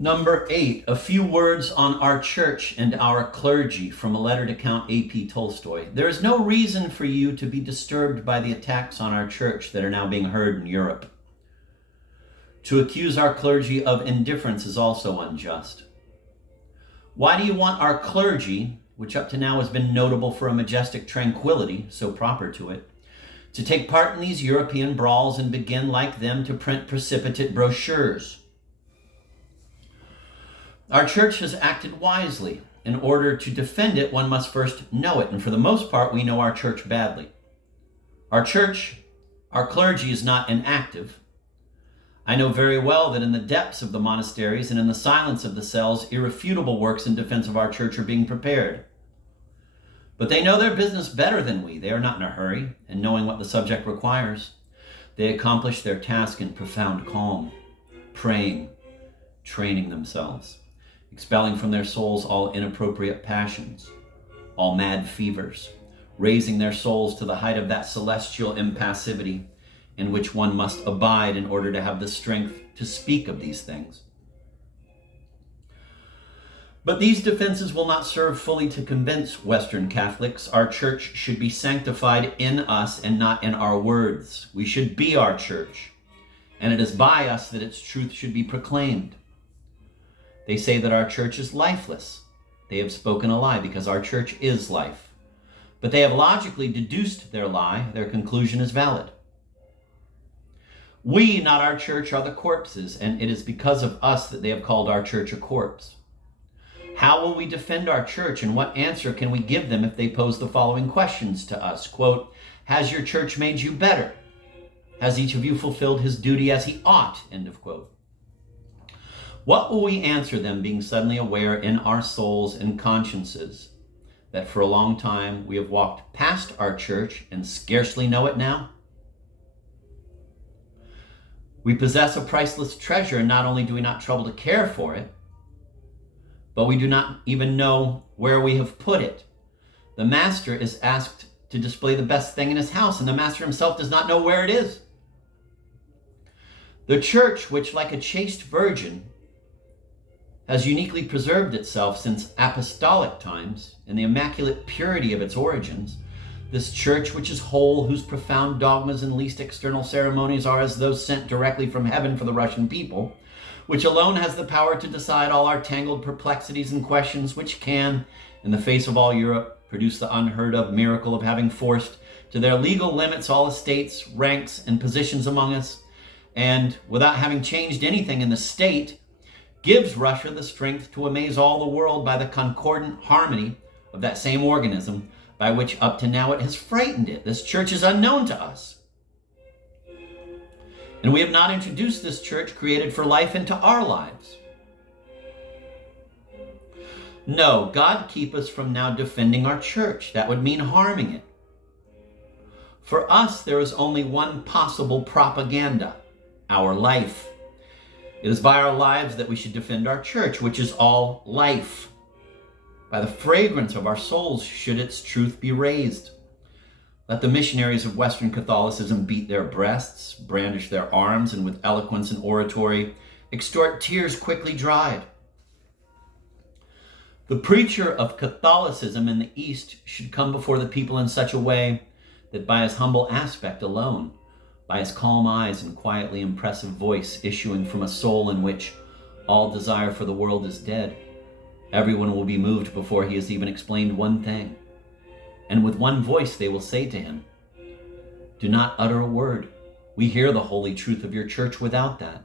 Number 8, a few words on our church and our clergy from a letter to Count A.P. Tolstoy. There is no reason for you to be disturbed by the attacks on our church that are now being heard in Europe. To accuse our clergy of indifference is also unjust. Why do you want our clergy, which up to now has been notable for a majestic tranquility, so proper to it, to take part in these European brawls and begin, like them, to print precipitate brochures? Our church has acted wisely. In order to defend it, one must first know it, and for the most part, we know our church badly. Our church, our clergy, is not inactive. I know very well that in the depths of the monasteries and in the silence of the cells, irrefutable works in defense of our church are being prepared. But they know their business better than we. They are not in a hurry, and knowing what the subject requires, they accomplish their task in profound calm, praying, training themselves, expelling from their souls all inappropriate passions, all mad fevers, raising their souls to the height of that celestial impassivity in which one must abide in order to have the strength to speak of these things. But these defenses will not serve fully to convince Western Catholics. Our church should be sanctified in us and not in our words. We should be our church, and it is by us that its truth should be proclaimed. They say that our church is lifeless. They have spoken a lie because our church is life. But they have logically deduced their lie. Their conclusion is valid. We, not our church, are the corpses, and it is because of us that they have called our church a corpse. How will we defend our church, and what answer can we give them if they pose the following questions to us? Quote, has your church made you better? Has each of you fulfilled his duty as he ought? End of quote. What will we answer them, being suddenly aware in our souls and consciences that for a long time we have walked past our church and scarcely know it now? We possess a priceless treasure, and not only do we not trouble to care for it, but we do not even know where we have put it. The master is asked to display the best thing in his house, and the master himself does not know where it is. The church, which like a chaste virgin has uniquely preserved itself since apostolic times in the immaculate purity of its origins, this church which is whole, whose profound dogmas and least external ceremonies are as those sent directly from heaven for the Russian people, which alone has the power to decide all our tangled perplexities and questions, which can, in the face of all Europe, produce the unheard of miracle of having forced to their legal limits all estates, ranks, and positions among us, and, without having changed anything in the state, gives Russia the strength to amaze all the world by the concordant harmony of that same organism by which up to now it has frightened it. This church is unknown to us. And we have not introduced this church created for life into our lives. No, God keep us from now defending our church. That would mean harming it. For us, there is only one possible propaganda: our life. It is by our lives that we should defend our church, which is all life. By the fragrance of our souls should its truth be raised. Let the missionaries of Western Catholicism beat their breasts, brandish their arms, and with eloquence and oratory extort tears quickly dried. The preacher of Catholicism in the East should come before the people in such a way that by his humble aspect alone, by his calm eyes and quietly impressive voice issuing from a soul in which all desire for the world is dead, everyone will be moved before he has even explained one thing. And with one voice they will say to him, do not utter a word. We hear the holy truth of your church without that.